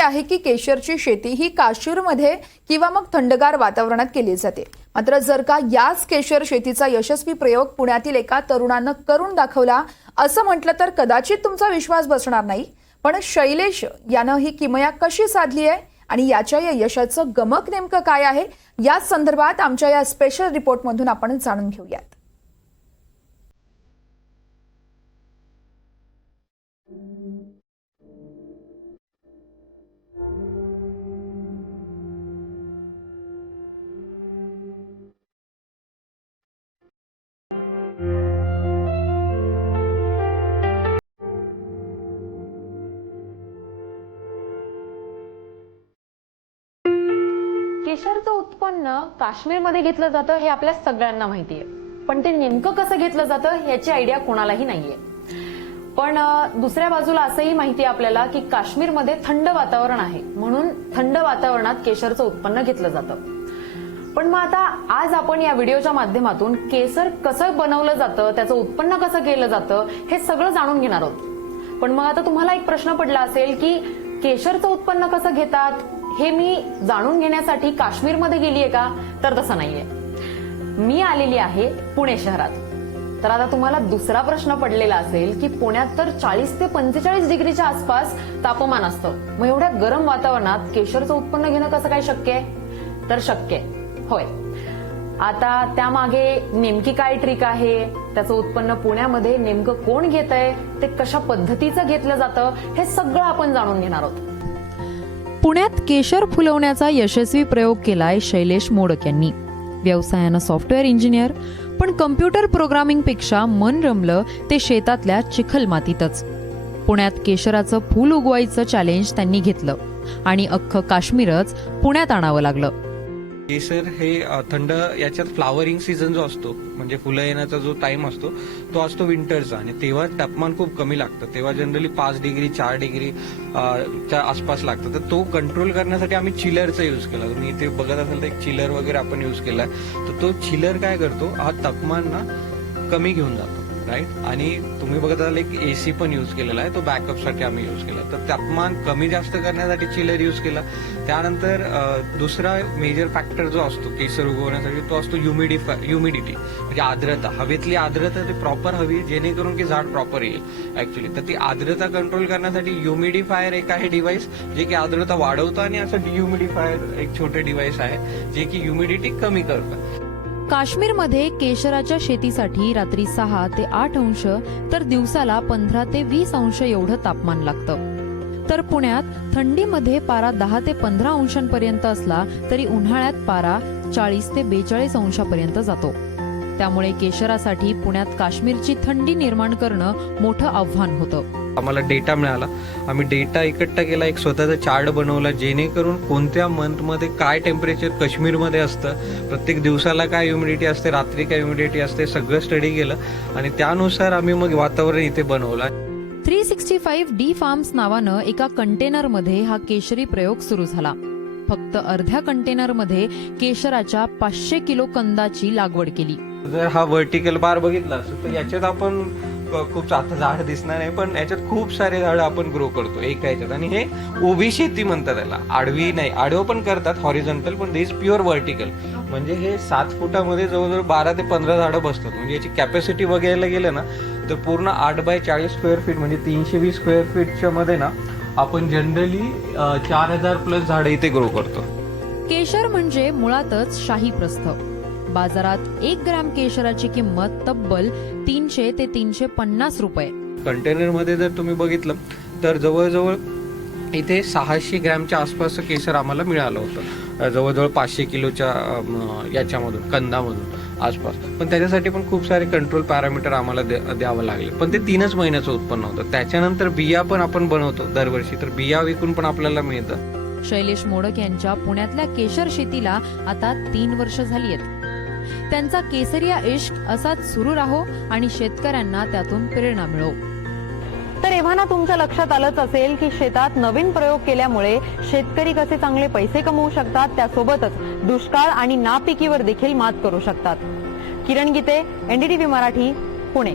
आहे की केशरची शेती ही काश्मीरमध्ये किंवा मग थंडगार वातावरणात केली जाते। मात्र जर का याच केशर शेतीचा यशस्वी प्रयोग पुण्यातील एका तरुणानं करून दाखवला असं म्हटलं तर कदाचित तुमचा विश्वास बसणार नाही। पण शैलेश यानं ही किमया कशी साधली आहे आणि याच्या या यशाचं गमक नेमकं काय आहे याच संदर्भात आमच्या या स्पेशल रिपोर्टमधून आपण जाणून घेऊयात। केशरचं उत्पन्न काश्मीरमध्ये घेतलं जातं हे आपल्या सगळ्यांना माहिती आहे, पण ते नेमकं कसं घेतलं जातं याची आयडिया कोणालाही नाहीये। पण दुसऱ्या बाजूला असंही माहिती आहे आपल्याला की काश्मीरमध्ये थंड वातावरण आहे, म्हणून थंड वातावरणात केशरचं उत्पन्न घेतलं जातं। पण मग आता आज आपण या व्हिडिओच्या माध्यमातून केसर कसं बनवलं जातं, त्याचं उत्पन्न कसं केलं जातं हे सगळं जाणून घेणार आहोत। पण मग आता तुम्हाला एक प्रश्न पडला असेल की केशरचं उत्पन्न कसं घेतात हे मी जाणून घेण्यासाठी काश्मीरमध्ये गेलीये का? तर तसं नाहीये, मी आलेली आहे पुणे शहरात। तर आता तुम्हाला दुसरा प्रश्न पडलेला असेल की पुण्यात तर 40 ते 45 डिग्रीच्या आसपास तापमान असतं, मग एवढ्या गरम वातावरणात केशरचं उत्पन्न घेणं कसं काय शक्य आहे? तर शक्य आहे, होय। आता त्यामागे नेमकी काय ट्रिक आहे, त्याचं उत्पन्न पुण्यामध्ये नेमकं कोण घेतंय, ते कशा पद्धतीचं घेतलं जातं हे सगळं आपण जाणून घेणार आहोत। पुण्यात केशर फुलवण्याचा यशस्वी प्रयोग केलाय शैलेश मोडक यांनी। व्यवसायानं सॉफ्टवेअर इंजिनियर, पण कम्प्युटर प्रोग्रामिंगपेक्षा मन रमलं ते शेतातल्या चिखलमातीतच। पुण्यात केशराचं फूल उगवायचं चॅलेंज त्यांनी घेतलं आणि अख्खं काश्मीरच पुण्यात आणावं लागलं। केशर हे थंड याच्यात फ्लावरिंग सीझन जो असतो, म्हणजे फुलं येण्याचा जो टाइम असतो तो असतो विंटरचा, आणि तेव्हा तापमान खूप कमी लागतं। तेव्हा जनरली 5 डिग्री 4 डिग्री च्या आसपास लागतं। तर तो कंट्रोल करण्यासाठी आम्ही चिलरचा यूज केला। तुम्ही इथे बघत असाल तर एक चिलर वगैरे आपण यूज केलाय। तर तो चिलर काय करतो, हा तापमान ना कमी घेऊन जातो, राईट। आणि तुम्ही बघत असाल एक एसी पण यूज केलेला आहे, तो बॅकअपसाठी आम्ही यूज केला। तर तापमान कमी जास्त करण्यासाठी चिलर यूज केला। त्यानंतर दुसरा मेजर फॅक्टर जो असतो केशर उगवण्यासाठी तो असतो ह्युमिडिटी, म्हणजे आर्द्रता। हवेतली आर्द्रता ती प्रॉपर हवी, जेणेकरून की झाड प्रॉपर येईल ऍक्च्युली। तर ती आर्द्रता कंट्रोल करण्यासाठी ह्युमिडिफायर एक आहे डिव्हाइस, जे की आर्द्रता वाढवतं, आणि असं डिह्युमिडिफायर एक छोटे डिव्हाइस आहे जे की ह्युमिडिटी कमी करतं। काश्मीरमध्ये केशराच्या शेतीसाठी रात्री 6 ते 8 अंश तर दिवसाला 15 ते 20 अंश एवढं तापमान लागतं। तर पुण्यात थंडीमध्ये पारा 10 ते 15 अंशांपर्यंत असला तरी उन्हाळ्यात पारा 40 ते 42 अंशापर्यंत जातो। त्यामुळे केशरासाठी पुण्यात काश्मीरची थंडी निर्माण करणं मोठं आव्हान होतं। आम्हाला डेटा मिळाला, आम्ही डेटा एकट्ठा केला, एक स्वतःचा चार्ट बनवला, जेणेकरून कोणत्या मंथमध्ये काय टेम्परेचर काश्मीरमध्ये असतं, प्रत्येक दिवसाला काय ह्युमिडिटी असते, रात्री काय ह्युमिडिटी असते, सगळं स्टडी केलं आणि त्यानुसार आम्ही मग वातावरण इथे बनवलं। 365 डी फार्म्स नावानं एका कंटेनरमध्ये हा केशरी प्रयोग सुरू झाला। फक्त अर्ध्या कंटेनरमध्ये केशराच्या 500 किलो कंदाची लागवड केली। जर हा व्हर्टिकल बार बघितला असेल तर याच्यात आपण खूप आता झाड दिसणार नाही, पण याच्यात खूप सारे झाड आपण ग्रो करतो एका याच्यात। आणि हे उभी शेती म्हणतात याला, आडवी नाही। आडवं पण करतात हॉरिझॉन्टल, पण दिस प्युअर व्हर्टिकल, म्हणजे हे 7 फुटामध्ये जवळजवळ 12 ते 15 झाडं बसतात। म्हणजे याची कॅपॅसिटी बघायला गेलं ना तर पूर्ण 8 बाय 40 स्क्वेअर फीट, म्हणजे 320 स्क्वेअर फीटच्या मध्ये ना आपण जनरली 4000 प्लस झाडं इथे ग्रो करतो। केशर म्हणजे मुळातच शाही प्रस्थ। बाजारात 1 ग्रॅम केशराची किंमत तब्बल 300 ते 350 रुपये। कंटेनर मध्ये जर तुम्ही बघितलं तर जवळजवळ इथे 600 ग्रॅमच्या आसपास केशर आम्हाला मिळालं होतं, जवळजवळ 500 किलोच्या याच्यामधून कंदामधून आसपास। पण त्याच्यासाठी पण खूप सारे कंट्रोल पॅरामीटर आम्हाला द्यावं लागले। पण ते 3च महिन्याचं उत्पन्न होतं। त्याच्यानंतर बिया पण आपण बनवतो दरवर्षी, तर बिया विकून पण आपल्याला मिळतं। शैलेश मोडक यांच्या पुण्यातल्या केशर शेतीला आता 3 वर्ष झाली आहेत। त्यांचा केसरिया इश्क असाच सुरू राहो आणि शेतकऱ्यांना त्यातून प्रेरणा मिळो। तर एव्हाना तुमच्या लक्षात आलंच असेल की शेतात नवीन प्रयोग केल्यामुळे शेतकरी कसे चांगले पैसे कमवू शकतात, त्यासोबतच दुष्काळ आणि नापिकीवर देखील मात करू शकतात। किरण गीते, NDTV मराठी, पुणे।